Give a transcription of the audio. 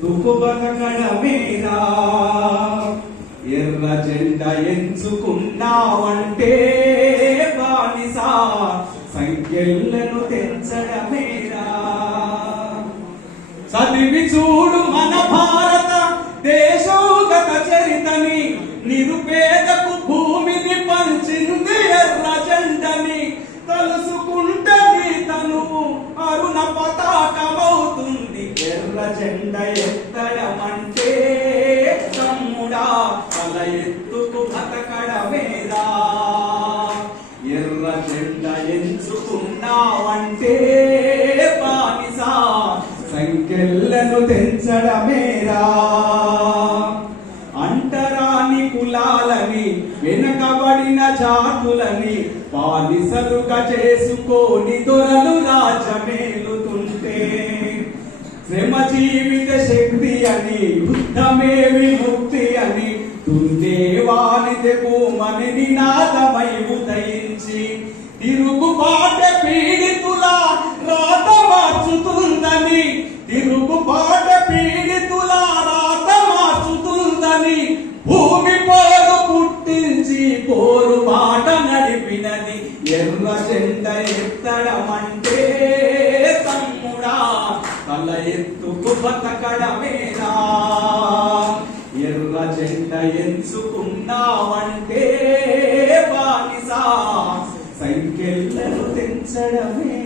తుపు బతకడమేరా ఎర్ర జెండ ఎంచుకున్నావంటే బానిసా సంఖ్యలను తెంచడమేరా. చదివి చూడు మన భారత దేశోగత చరితని, నిరుపేదకు భూమిని పంచింది ఎర్ర జెండని. తలుసుకుంటే తను అరుణ పతాకమవుతుంది. ఎర్ర జెండ ఎత్తడమంటే తమ్ముడా తల ఎత్తుకు బతకడమేరా. ఎర్ర జెండ ఎంచుకున్నావంటే బానిసా సంఖ్యలను తెంచడమేరా. అంటరాని కులాలని, వెనకబడిన జాతులని బానిసలుగా చేసుకొని దొరలు రాజ్యమేలుతుంటే, శ్రమ జీవిత శక్తి అని, యుద్ధమే విముక్తి అని దుర్దేవానిదే భూమని నినాదమై ఉదయించి, తిరుగుబాట పీడితుల రాత మార్చుతుందని, తిరుగుబాట పీడితుల రాత మార్చుతుందని భూమి పోరు పుట్టించి పోరు బాట నడిపినది. ఎర్ర జెండ ఎత్తడమంటే తమ్ముడా తల ఎత్తుకు బతకడమేరా. ఎర్ర జెండ ఎంచుకున్నావంటే బానిసా సంఖ్యలను తెంచడమే.